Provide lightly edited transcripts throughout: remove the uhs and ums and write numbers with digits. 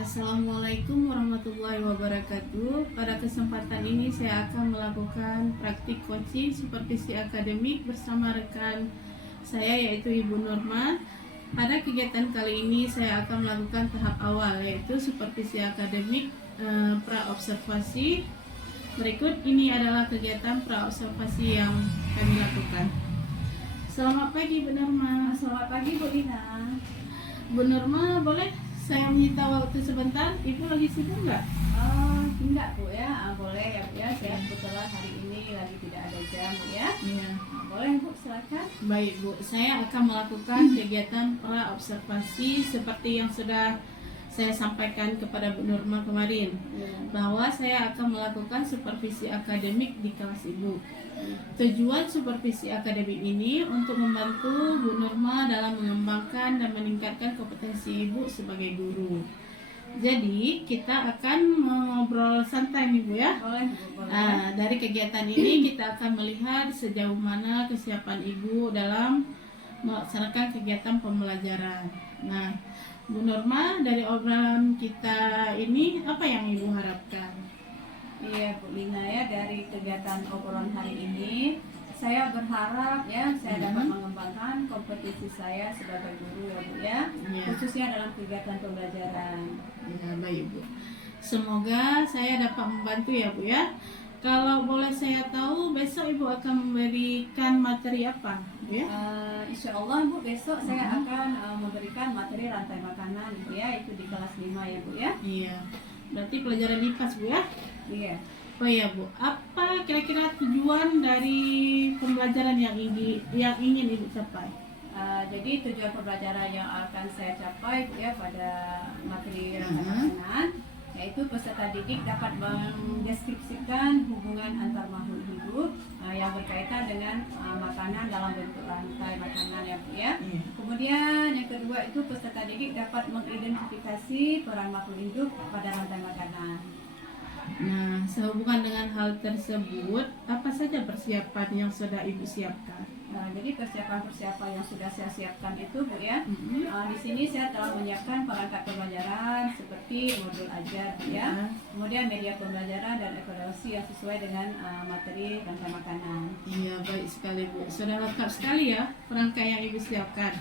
Assalamualaikum warahmatullahi wabarakatuh. Pada kesempatan ini saya akan melakukan praktik coaching supervisi akademik bersama rekan saya yaitu Ibu Norma. Pada kegiatan kali ini saya akan melakukan tahap awal yaitu supervisi akademik pra-observasi. Berikut ini adalah kegiatan pra-observasi yang kami lakukan. Selamat pagi Bu Norma. Selamat pagi Bu Lina. Bu Norma, boleh saya minta waktu sebentar? Ibu lagi sibuk nggak? Enggak Bu ya, boleh ya Bu ya. Saya kebetulan hari ini lagi tidak ada jam Bu ya. Iya. Boleh Bu, silakan. Baik Bu, saya akan melakukan kegiatan pra-observasi seperti yang sudah saya sampaikan kepada Bu Norma kemarin, bahwa saya akan melakukan supervisi akademik di kelas Ibu. Tujuan supervisi akademik ini untuk membantu Bu Norma dalam mengembangkan dan meningkatkan kompetensi Ibu sebagai guru. Jadi kita akan ngobrol santai nih Bu ya. Boleh Bu, boleh. Dari kegiatan ini kita akan melihat sejauh mana kesiapan Ibu dalam melaksanakan kegiatan pembelajaran. Nah, Bu Norma, dari obrolan kita ini apa yang Ibu harapkan? Iya Bu Lina ya, dari kegiatan obrolan hari ini saya berharap ya saya dapat mengembangkan kompetisi saya sebagai guru ya Bu ya, khususnya dalam kegiatan pembelajaran. Ya, baik Bu. Semoga saya dapat membantu ya Bu ya. Kalau boleh saya tahu, besok Ibu akan memberikan materi apa ya? Insya Allah Bu, besok saya akan memberikan materi rantai makanan Bu ya, itu di kelas 5 ya Bu ya. Iya. Berarti pelajaran IPAS Bu ya? Iya. Oh iya Bu, apa kira-kira tujuan dari pembelajaran yang ingin Ibu capai? Jadi tujuan pembelajaran yang akan saya capai Bu ya pada materi rantai makanan, yaitu peserta didik dapat mendeskripsikan hubungan antar makhluk hidup yang berkaitan dengan makanan dalam bentuk rantai makanan ya Bu ya. Kemudian yang kedua itu peserta didik dapat mengidentifikasi peran makhluk hidup pada rantai makanan. Nah, sehubungan dengan hal tersebut, apa saja persiapan yang sudah Ibu siapkan? Jadi persiapan-persiapan yang sudah saya siapkan itu Bu ya, di sini saya telah menyiapkan perangkat pembelajaran seperti modul ajar Bu ya, kemudian media pembelajaran dan evaluasi yang sesuai dengan materi rantai makanan. Iya, baik sekali Bu, sudah lengkap sekali ya perangkat yang Ibu siapkan.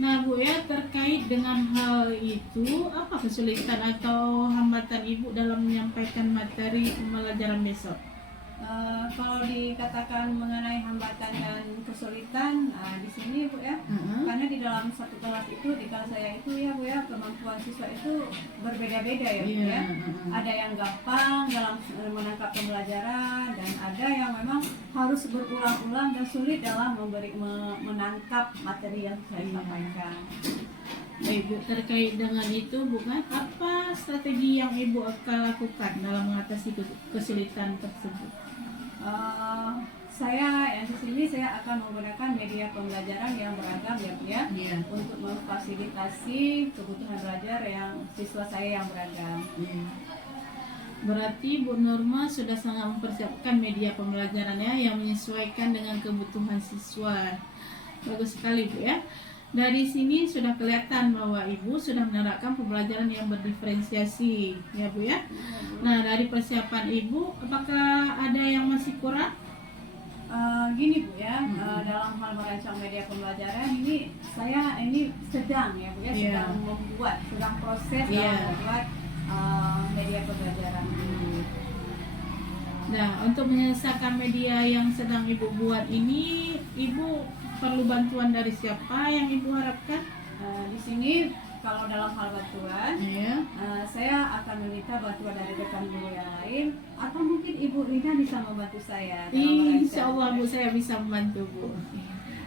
Nah Bu ya, terkait dengan hal itu, apa kesulitan atau hambatan Ibu dalam menyampaikan materi pembelajaran besok? Kalau dikatakan mengenai hambatan dan kesulitan di sini Bu ya, karena di dalam satu kelas itu, di kelas saya itu ya Bu ya, kemampuan siswa itu berbeda-beda ya Bu ya. Ada yang gampang dalam menangkap pembelajaran dan ada yang memang harus berulang-ulang dan sulit dalam menangkap materi yang saya sampaikan. Baik Bu, terkait dengan itu bukan apa strategi yang Ibu akan lakukan dalam mengatasi kesulitan tersebut? Saya yang di sini saya akan menggunakan media pembelajaran yang beragam ya Bu ya, untuk memfasilitasi kebutuhan belajar yang siswa saya yang beragam. Berarti Bu Norma sudah sangat mempersiapkan media pembelajarannya yang menyesuaikan dengan kebutuhan siswa. Bagus sekali Bu ya. Dari sini sudah kelihatan bahwa Ibu sudah menerapkan pembelajaran yang berdiferensiasi ya Bu ya. Nah, dari persiapan Ibu, apakah ada yang masih kurang? Gini Bu ya, dalam hal merancang media pembelajaran ini saya sedang ya Bu ya, sedang membuat, sedang proses dalam membuat media pembelajaran ini. Nah, untuk menyelesaikan media yang sedang Ibu buat ini, Ibu perlu bantuan dari siapa yang Ibu harapkan? Di sini kalau dalam hal bantuan, saya akan meminta bantuan dari rekan guru yang lain, atau mungkin Ibu Lina bisa membantu saya. Insya Allah Bu, saya bisa membantu Bu.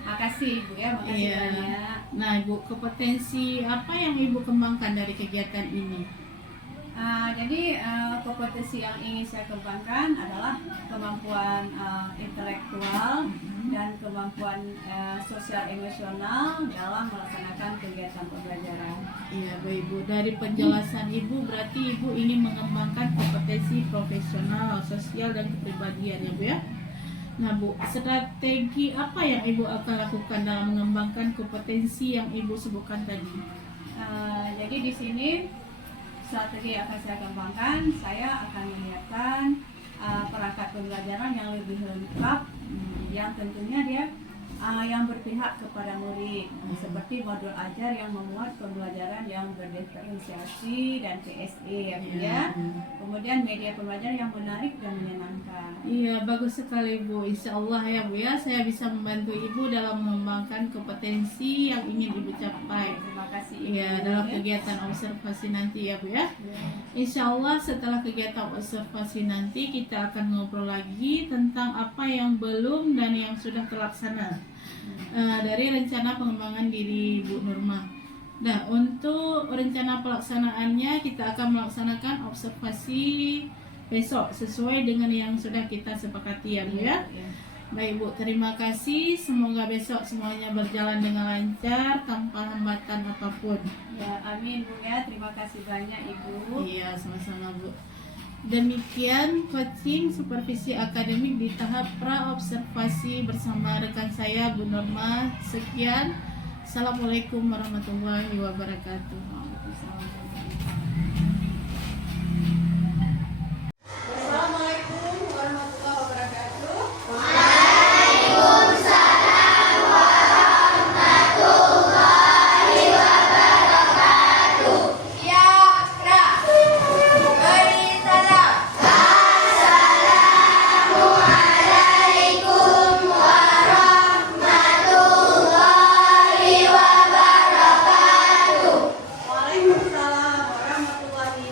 Makasih Bu ya, makasih banyak. Nah Ibu, kompetensi apa yang Ibu kembangkan dari kegiatan ini? Jadi kompetensi yang ingin saya kembangkan adalah kemampuan intelektual dan kemampuan sosial emosional dalam melaksanakan kegiatan pembelajaran. Iya baik Bu, dari penjelasan Ibu berarti Ibu ingin mengembangkan kompetensi profesional, sosial dan kepribadian ya Bu ya. Nah Bu, strategi apa yang Ibu akan lakukan dalam mengembangkan kompetensi yang Ibu sebutkan tadi? Jadi di sini strategi yang akan saya kembangkan, saya akan menyiapkan perangkat pembelajaran yang lebih lengkap, yang tentunya dia yang berpihak kepada murid, seperti modul ajar yang memuat pembelajaran yang berdiferensiasi dan PSE ya Bu ya. Kemudian media pembelajaran yang menarik dan menyenangkan. Iya, bagus sekali Bu. Insya Allah ya Bu ya, saya bisa membantu Ibu dalam mengembangkan kompetensi yang ingin Ibu capai. Terima kasih Ibu. Iya, dalam kegiatan observasi nanti ya Bu ya. Insya Allah setelah kegiatan observasi nanti kita akan ngobrol lagi tentang apa yang belum dan yang sudah terlaksana dari rencana pengembangan diri Bu Nurma. Nah, untuk rencana pelaksanaannya kita akan melaksanakan observasi besok sesuai dengan yang sudah kita sepakati ya Bu ya. Baik Bu, terima kasih. Semoga besok semuanya berjalan dengan lancar tanpa hambatan apapun. Ya, amin Bu ya. Terima kasih banyak Ibu. Iya, sama-sama Bu. Demikian coaching supervisi akademik di tahap pra-observasi bersama rekan saya Bu Nurma. Sekian. Assalamualaikum warahmatullahi wabarakatuh. Assalamualaikum warahmatullahi wabarakatuh. Waalaikumsalam warahmatullahi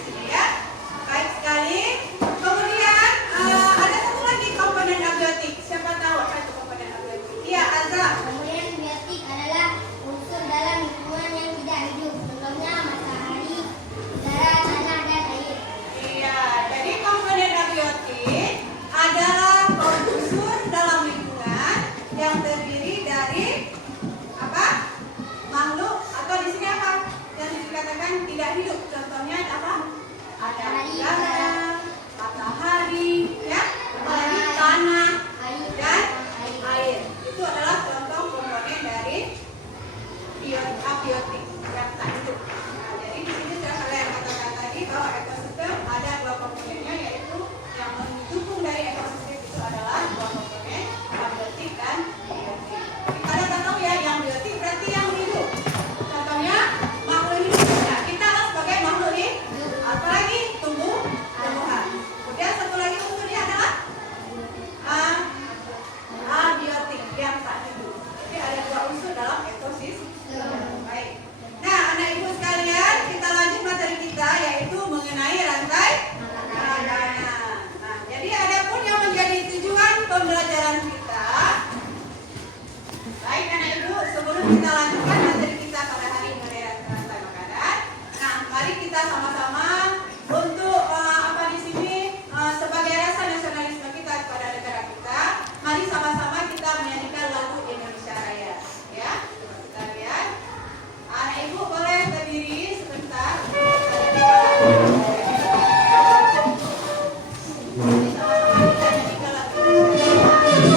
di sini ya. Baik sekali. Kemudian ada satu lagi komponen abiotik. Siapa tahu apa itu komponen abiotik? Iya, Azra. Kemudian biotik adalah unsur dalam lingkungan yang tidak hidup, contohnya matahari, udara, tanah, dan air. Iya, jadi komponen abiotik adalah unsur dalam lingkungan yang terdiri dari apa? Makhluk atau di sini apa? Yang dikatakan tidak hidup. Contohnya apa? Ada udara, matahari, ya, apalagi tanah dan air. Itu adalah contoh komponen dari abiotik yang tak hidup. Nah, jadi di sini saya kalian katakan tadi bahwa ekosistem ada dua komponennya, yaitu yang mendukung dari ekosistem itu adalah dua komponen, abiotik dan biotik. Kalian tahu ya, yang biotik berarti yang hidup. Contohnya makhluk hidup. Nah, kita sebagai makhluk hidup, apalagi tumbuhan. Kemudian satu lagi unsurnya adalah abiotik yang tak hidup. Jadi ada dua unsur dalam ekosistem. Baik. Nah, anak ibu sekalian, kita lanjut materi kita, yaitu mengenai rantai makanan. Nah, jadi ada pun yang menjadi tujuan pembelajaran kita. Baik anak ibu, sebelum kita lanjutkan materi kita pada hari ini mengenai rantai makanan. Nah, mari kita sama-sama untuk apa di sini sebagai rasa nasionalisme kita kepada negara kita, mari sama-sama kita menyanyikan lagu Indonesia Raya. Ya, kita lihat. Anak ibu boleh berdiri sebentar. Sama-sama kita nyanyikan lagu Indonesia Raya.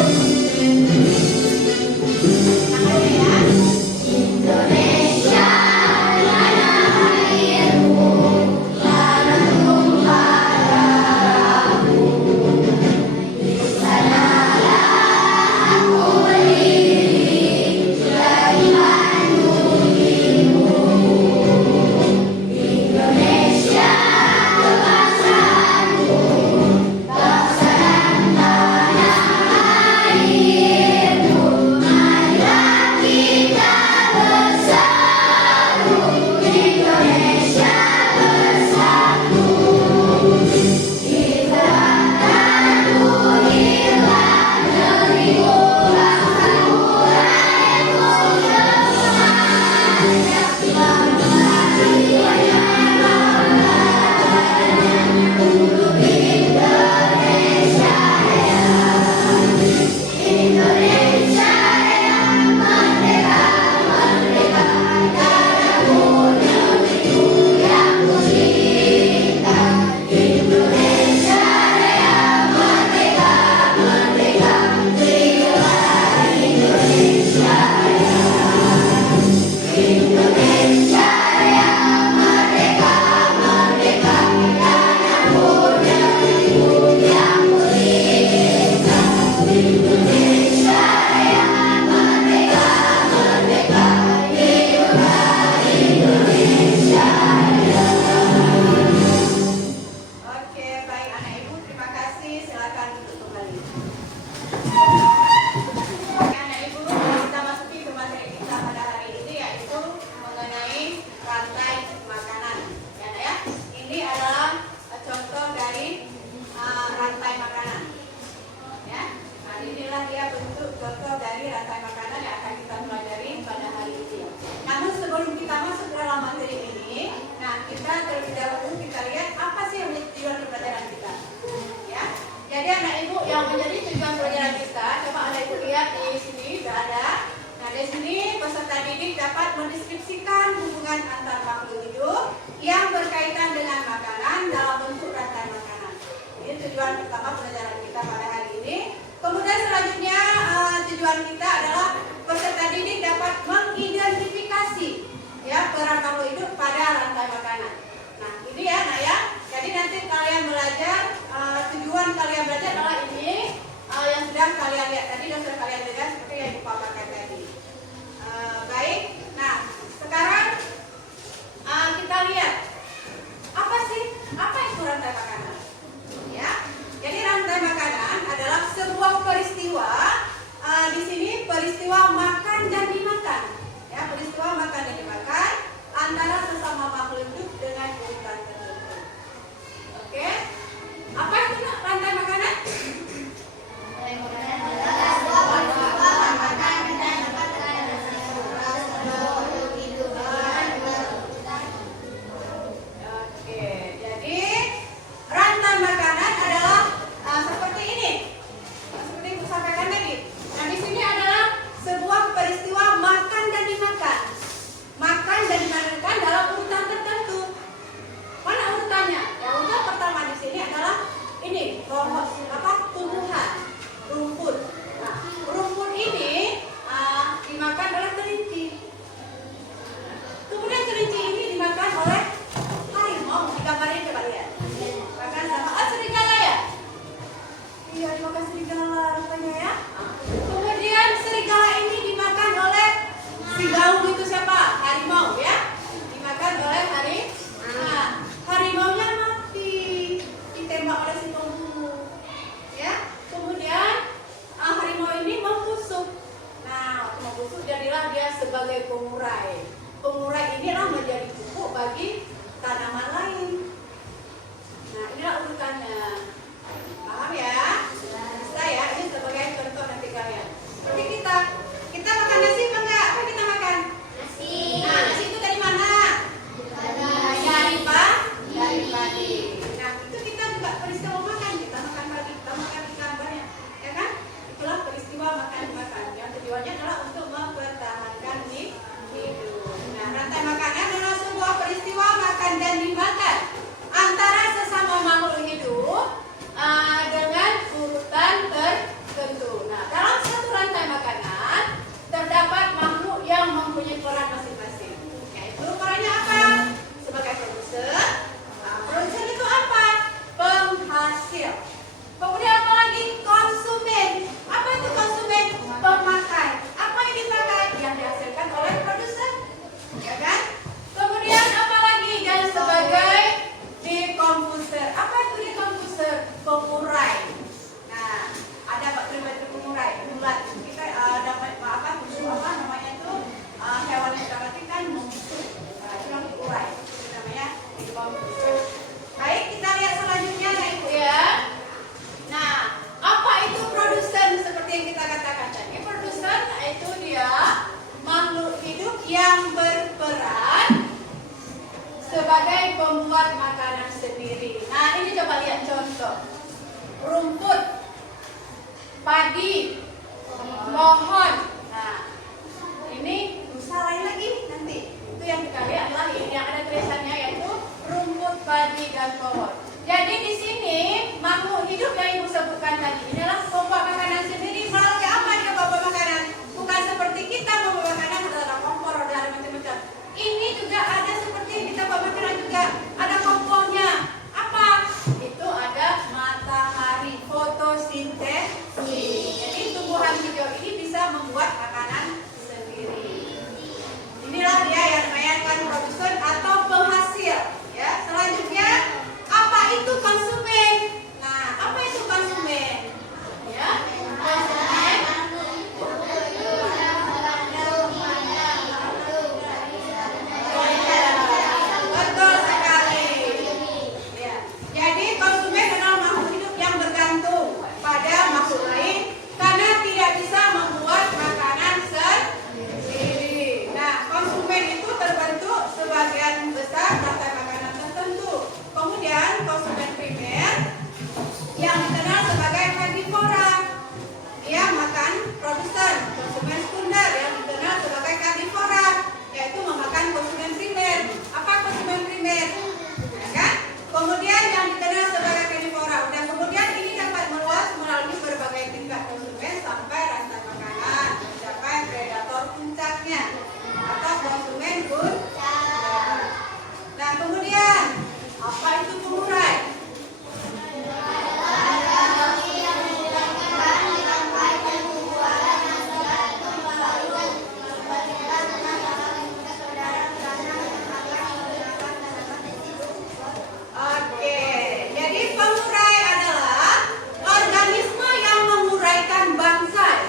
sebagai pembuat makanan sendiri. Nah, ini coba lihat contoh. Rumput, padi, pohon. Nah, ini salah lain lagi nanti. Itu yang kita lihat adalah ini yang ada tulisannya yaitu rumput, padi, dan pohon. Jadi di sini makhluk hidup yang Ibu sebutkan tadi ini adalah pembuat makanan sendiri. Melalui apa dia pembuat makanan? Bukan seperti kita membuat makanan adalah kompor, ada macam-macam. Ini juga ada seperti kita buat makanan juga ada kompornya. Apa? Itu ada matahari, fotosintesis. Jadi tumbuhan hijau ini bisa membuat makanan sendiri. Inilah dia yang namanya produsen atau penghasil. Ya, selanjutnya apa itu konsumen? Nah, apa itu konsumen? Ya, konsumen. Betul sekali. Ya. Jadi konsumen adalah makhluk hidup yang bergantung pada makhluk lain karena tidak bisa membuat makanan sendiri. Nah, konsumen itu terbentuk sebagian besar rantai makanan tertentu. Kemudian konsumen primer yang dikenal sebagai karnivora, dia makan produsen. Konsumen sekunder yang dikenal sebagai karnivora, yaitu memakan konsumen primer. Apa konsumen primer? Ya kan? Kemudian yang dikenal sebagai karnivora. Dan kemudian ini dapat meluas melalui berbagai tingkat konsumen sampai rantai makanan mencapai predator puncaknya atau konsumen puncak. Nah, kemudian apa itu pengurai? Oke, jadi pengurai adalah organisme yang menguraikan bangkai,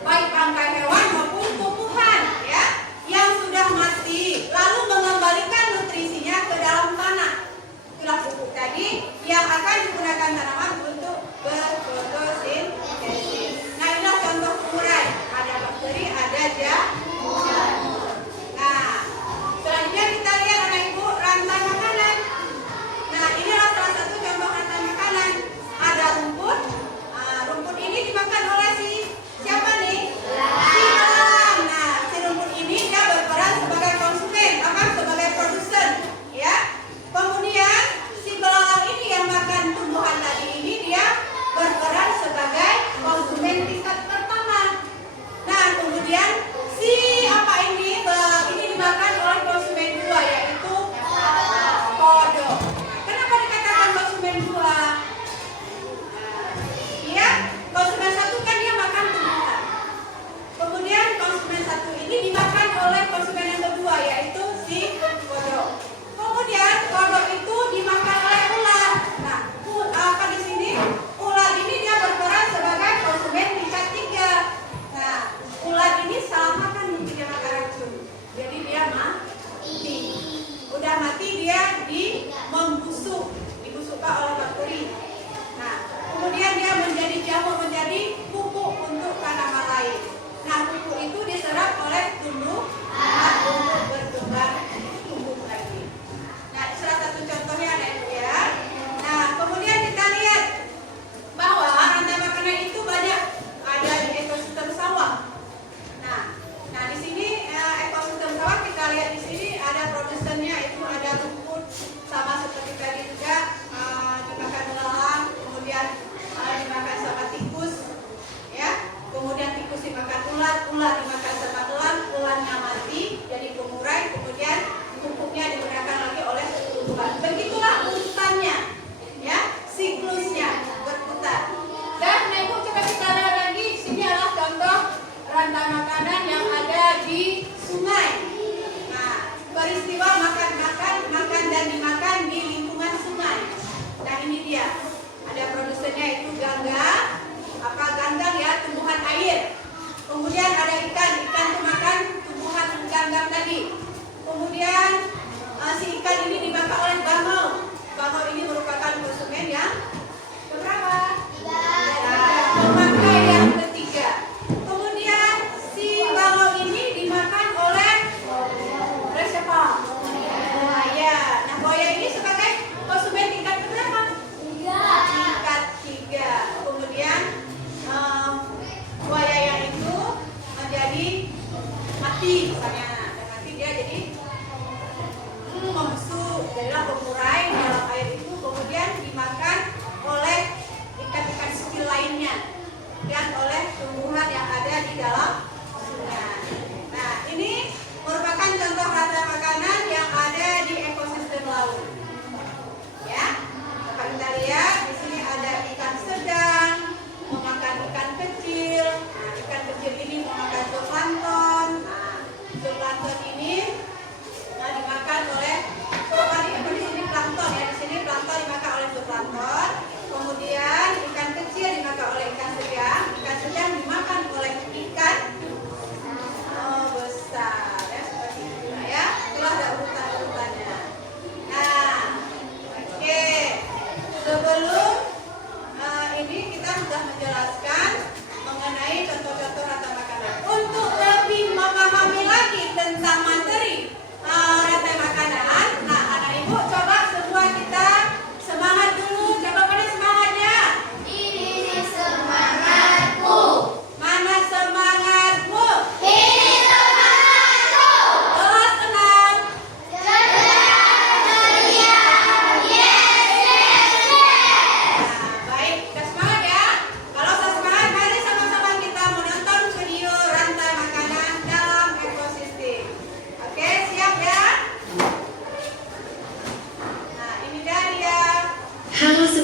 baik bangkai hewan maupun tumbuhan, ya, yang sudah mati, lalu mengembalikan nutrisinya ke dalam tanah. Itulah pupuk tadi yang akan digunakan tanaman untuk berfotosintesis. Nah, inilah contoh pengurai. Ada bakteri, ada jamur. Nah, selanjutnya kita lihat anak ibu rantai makanan. Nah, inilah salah satu contoh rantai makanan. Ada rumput. Rumput ini dimakan oleh siapa nih? Si belang. Nah, si rumput ini dia berperan sebagai konsumen, bahkan sebagai produsen, ya. Kemudian si belang ini yang makan tumbuhan tadi ini dia berperan sebagai konsumen tingkat pertama. Nah, kemudian si apa ini belang ini dimakan oleh konsumen dua, yaitu kodok. Kenapa dikatakan konsumen dua? Ya, konsumen satu kan dia makan tumbuhan. Kemudian konsumen satu ini dimakan oleh konsumen yang kedua, yaitu si kodok. Kemudian kodok itu dimakan oleh ular. Nah, apa di sini? Ular ini dia berperan sebagai konsumen tingkat 3. Nah, ular ini salah makan nih, dia makan racun. Jadi dia mati. Udah mati dia dibusukkan oleh bakteri. Nah, kemudian dia menjadi jamur, menjadi pupuk untuk tanaman lain. Nah, pupuk itu diserap oleh tumbuhan untuk berkembang tumbuh lagi. Nah, salah satu contohnya ada itu ya. Nah, kemudian kita lihat bahwa rantai makanan itu banyak ada di ekosistem sawah. Nah di sini ekosistem sawah kita lihat di sini ada produsennya itu ada rumput sama seperti tadi juga dimakan belalang, kemudian dimakan sama tikus, ya. Kemudian tikus dimakan ular, ular dimakan sama elang, elangnya mati.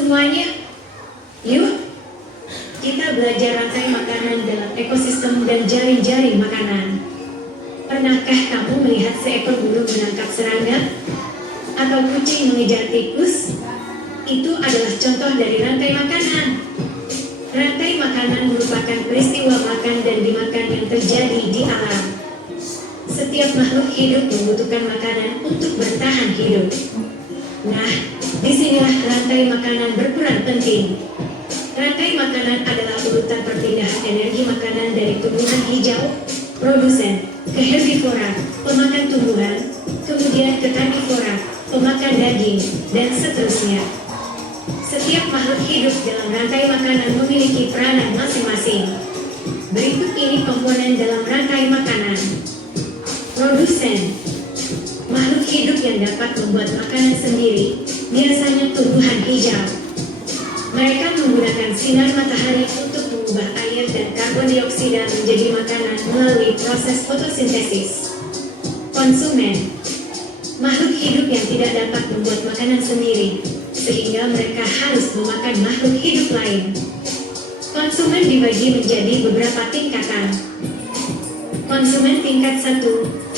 semuanya? Yuk, kita belajar rantai makanan dalam ekosistem dan jaring-jaring makanan. Pernahkah kamu melihat seekor burung menangkap serangga? Atau kucing mengejar tikus? Itu adalah contoh dari rantai makanan. Rantai makanan merupakan peristiwa makan dan dimakan yang terjadi di alam. Setiap makhluk hidup membutuhkan makanan untuk bertahan hidup. Nah, disinilah rantai makanan berperan penting. Rantai makanan adalah urutan perpindahan energi makanan dari tumbuhan hijau, produsen, ke herbivora, pemakan tumbuhan, kemudian ke karnivora, pemakan daging, dan seterusnya. Setiap makhluk hidup dalam rantai makanan memiliki peranan masing-masing. Berikut ini komponen dalam rantai makanan. Produsen, makhluk hidup yang dapat membuat makanan sendiri, biasanya tumbuhan hijau. Mereka menggunakan sinar matahari untuk mengubah air dan karbon dioksida menjadi makanan melalui proses fotosintesis. Konsumen, makhluk hidup yang tidak dapat membuat makanan sendiri, sehingga mereka harus memakan makhluk hidup lain. Konsumen dibagi menjadi beberapa tingkatan. Konsumen tingkat 1,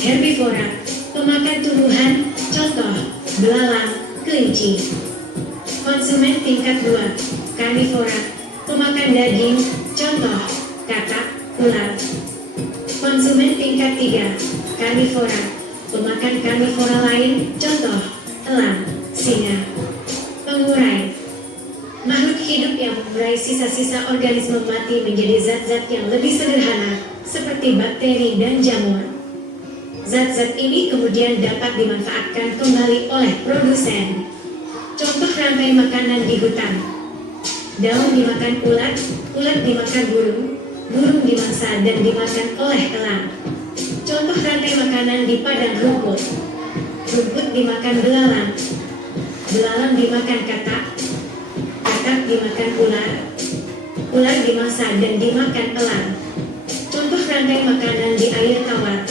herbivora, pemakan tumbuhan, contoh, belalang, kelinci. Konsumen tingkat 2, karnivora, pemakan daging, contoh, katak, ular. Konsumen tingkat 3, karnivora, pemakan karnivora lain, contoh, elang, singa. Pengurai, makhluk hidup yang mengurai sisa-sisa organisme mati menjadi zat-zat yang lebih sederhana, seperti bakteri dan jamur. Zat-zat ini kemudian dapat dimanfaatkan kembali oleh produsen. Contoh rantai makanan di hutan. Daun dimakan ulat, ulat dimakan burung, burung dimangsa dan dimakan oleh elang. Contoh rantai makanan di padang rumput. Rumput dimakan belalang, belalang dimakan katak, katak dimakan ular, ular dimangsa dan dimakan elang. Contoh rantai makanan di air tawar.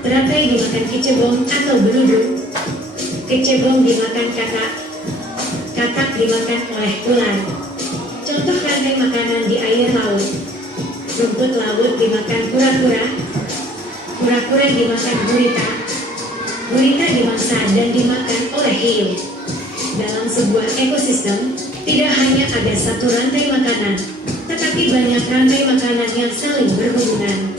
Teratai dimakan kecebong atau beludu, kecebong dimakan katak, katak dimakan oleh ular. Contoh rantai makanan di air laut. Rumput laut dimakan kura-kura, kura-kura dimakan gurita, gurita dimangsa dan dimakan oleh hiu. Dalam sebuah ekosistem, tidak hanya ada satu rantai makanan, tetapi banyak rantai makanan yang saling berhubungan.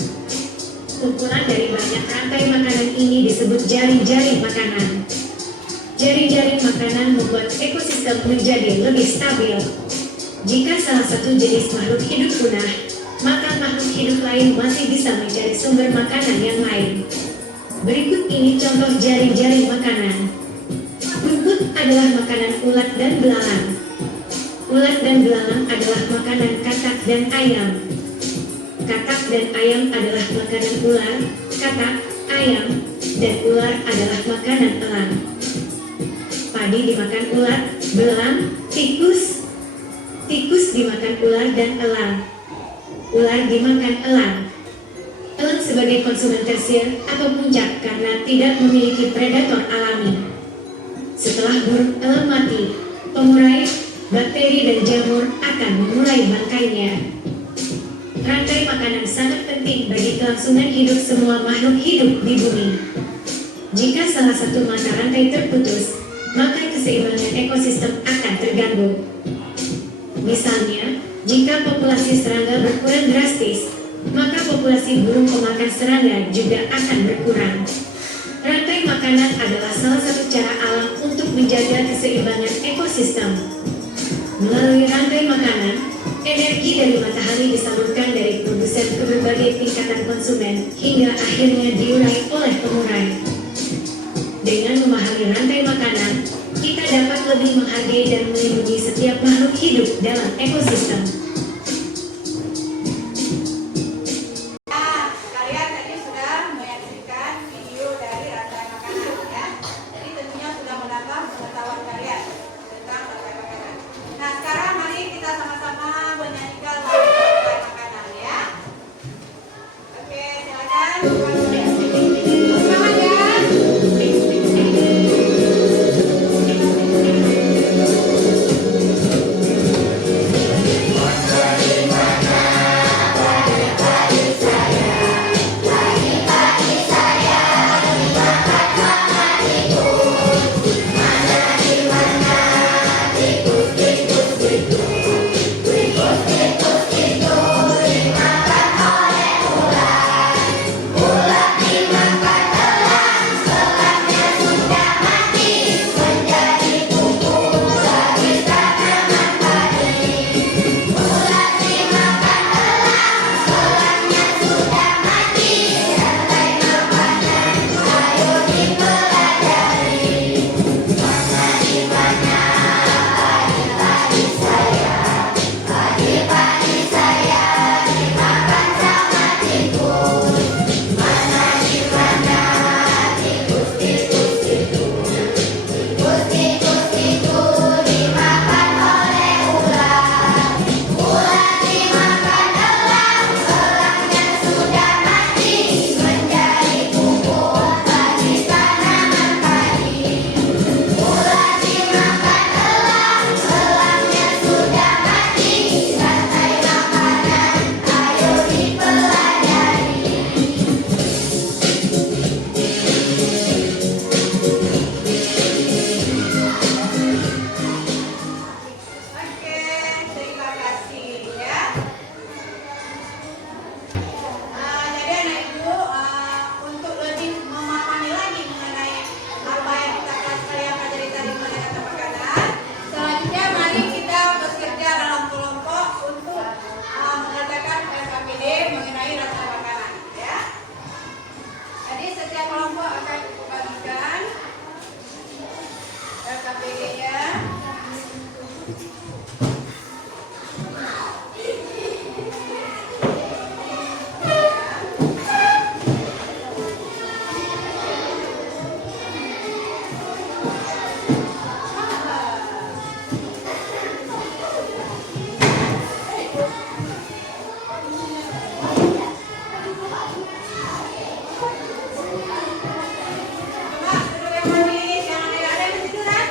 Kumpulan dari banyak rantai makanan ini disebut jaring-jaring makanan. Jaring-jaring makanan membuat ekosistem menjadi lebih stabil. Jika salah satu jenis makhluk hidup punah, maka makhluk hidup lain masih bisa mencari sumber makanan yang lain. Berikut ini contoh jaring-jaring makanan. Rumput adalah makanan ulat dan belalang. Ulat dan belalang adalah makanan katak dan ayam. Katak dan ayam adalah makanan ular, katak, ayam, dan ular adalah makanan elang. Padi dimakan ulat, belalang, tikus. Tikus dimakan ular dan elang. Ular dimakan elang. Elang sebagai konsumen tersier atau puncak karena tidak memiliki predator alami. Setelah burung elang mati, pengurai, bakteri dan jamur akan memulai bangkainya. Rantai makanan sangat penting bagi kelangsungan hidup semua makhluk hidup di bumi. Jika salah satu mata rantai terputus, maka keseimbangan ekosistem akan terganggu. Misalnya, jika populasi serangga berkurang drastis, maka populasi burung pemakan serangga juga akan berkurang. Rantai makanan adalah salah satu cara alam untuk menjaga keseimbangan ekosistem. Melalui rantai makanan, energi dari matahari disalurkan dari produsen ke berbagai tingkatan konsumen hingga akhirnya diurai oleh pengurai. Dengan memahami rantai makanan, kita dapat lebih menghargai dan melindungi setiap makhluk hidup dalam ekosistem. Kalian tadi sudah menyaksikan video dari rantai makanan ya. Jadi tentunya sudah menambah pengetahuan kalian tentang rantai makanan. Nah sekarang mari kita sama-sama menyanyikan lagu rantai makanan ya. Oke silakan. Semangat ya. kelompok akan bagikan KPG-nya. Coba duduk yang manis, jangan ada yang ketiduran.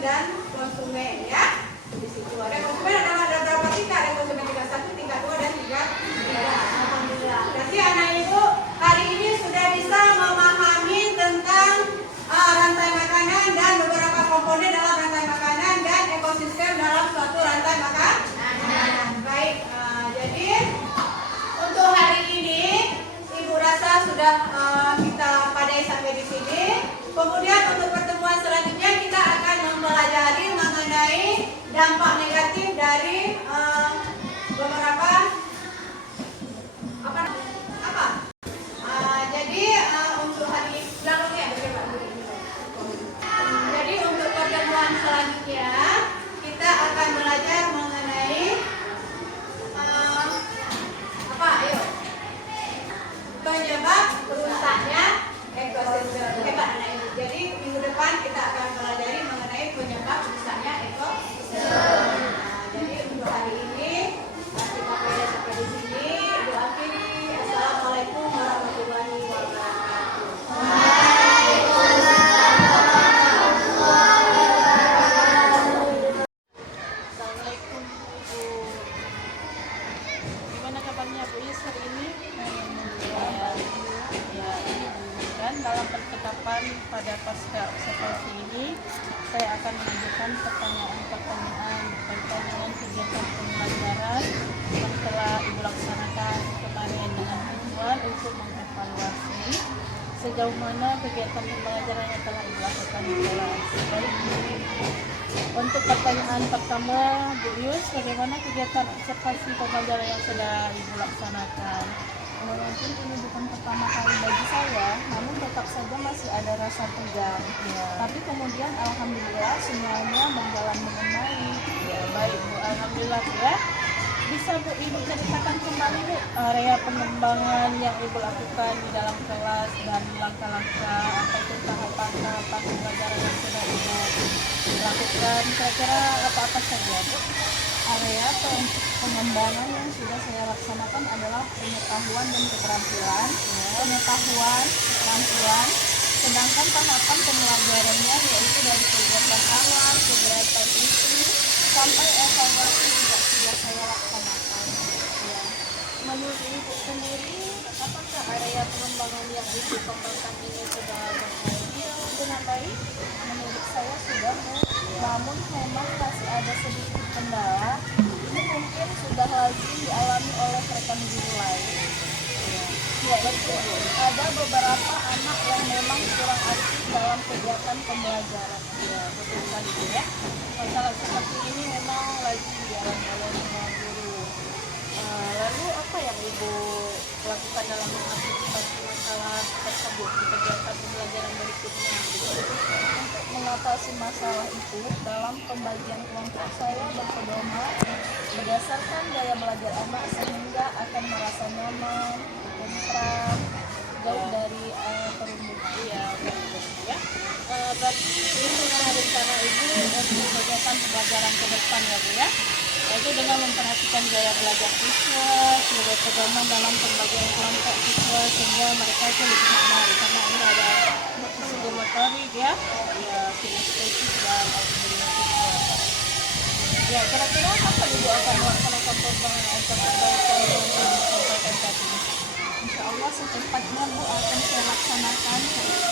dan konsumen ya. Di situ ada konsumen, ada berapa tingkat? Ada konsumen tingkat 1, tingkat 2 dan tingkat 3. Alhamdulillah. Berarti anak ibu hari ini sudah bisa memahami tentang rantai makanan dan beberapa komponen dalam rantai makanan dan ekosistem dalam suatu rantai makanan. Baik, jadi untuk hari ini ibu rasa sudah kita padai sampai di sini. Kemudian untuk pertemuan selanjutnya kita akan mempelajari mengenai dampak negatif dari beberapa apa? Jadi untuk hari belakangnya jadi untuk pertemuan selanjutnya kita akan belajar mengenai apa? Ayo. Penyebab rusaknya ekosistem. Hebat anak ibu. Jadi minggu depan kita akan pelajari mengenai penyebab rusaknya ekosistem. Jadi untuk hari ini kita pada sampai di sini. Ibu akhiri. Assalamualaikum warahmatullahi wabarakatuh. Assalamualaikum Bu. Gimana kabarnya Bu Is hari ini? Ya, dan dalam percakapan pada pasca observasi ini saya akan menunjukkan pertanyaan-pertanyaan berkaitan dengan kegiatan pembelajaran yang telah Ibu laksanakan kemarin dengan tujuan untuk mengevaluasi sejauh mana kegiatan pembelajaran yang telah Ibu lakukan di kelas. Baik, untuk pertanyaan pertama, Bu Yus, bagaimana kegiatan observasi pembelajaran yang sudah Ibu laksanakan? Mungkin ini bukan pertama kali bagi saya, namun tetap saja masih ada rasa tegang. Tapi kemudian alhamdulillah semuanya berjalan dengan baik. Ya, baik Bu, alhamdulillah ya. Bisa Bu Ibu ceritakan kembali Bu area pengembangan yang Ibu lakukan di dalam kelas dan langkah-langkah ataupun tahapan-tahapan pembelajaran yang sudah Ibu lakukan, kira-kira apa-apa saja Bu? Area pengembangan yang sudah saya laksanakan adalah pengetahuan dan keterampilan, pengetahuan, keterampilan, sedangkan tahapan pembelajarannya yaitu dari kegiatan awal, kegiatan inti, sampai evaluasi juga sudah saya laksanakan. Ya. Menurut Ibu sendiri, apakah area pengembangan yang Ibu kembangkan ini sudah berhasil dengan baik? Menurut saya sudah, namun memang masih ada sedikit kendala. Ini mungkin sudah lazim dialami oleh rekan guru lain. Ya, betul. Ada beberapa anak yang memang kurang aktif dalam kegiatan pembelajaran. Ya, betul sekali Bu ya. Masalah seperti ini memang lazim dialami oleh semua guru. Lalu apa yang Ibu lakukan dalam mengantisipasi masalah tersebut di kegiatan pembelajaran berikutnya? Untuk mengatasi masalah itu, dalam pembagian kelompok saya berpedoman berdasarkan gaya belajar anak sehingga akan merasa nyaman, tentram, jauh dari perundungan. Iya, betul ya. Berarti ini rencana Ibu untuk kegiatan pembelajaran ke depan ya Bu ya. Yaitu dengan memperhatikan gaya belajar siswa sebagai pedoman dalam pembagian kelompok siswa sehingga mereka itu lebih nyaman karena ini ada psikomotorik ya, kinestetik dan auditorik siswa. Ya, kira-kira apa Ibu akan melaksanakan perubahan atau perbaikan yang Ibu sampaikan tadi? Insya Allah secepatnya Bu akan saya laksanakan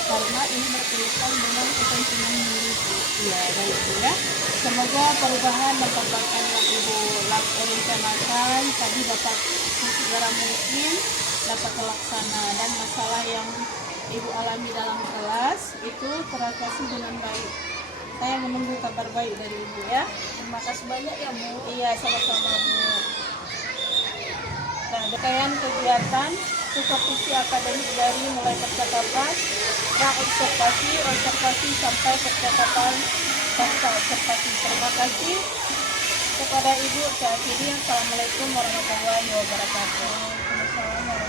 karena ini berkaitan dengan kepentingan diri Bu. Ya, baik Bu ya. Semoga perubahan dan perbaikan yang Ibu rencanakan tadi dapat segera mungkin dapat terlaksana dan masalah yang Ibu alami dalam kelas itu teratasi dengan baik. Saya menunggu kabar baik dari Ibu ya. Terima kasih banyak ya Bu. Iya, sama-sama Bu. Nah, rangkaian kegiatan supervisi akademik dari mulai percakapan, observasi sampai percakapan pasca observasi. Terima kasih kepada Ibu. Saya akhiri. Assalamualaikum warahmatullahi wabarakatuh. Waalaikumsalam warahmatullahi wabarakatuh.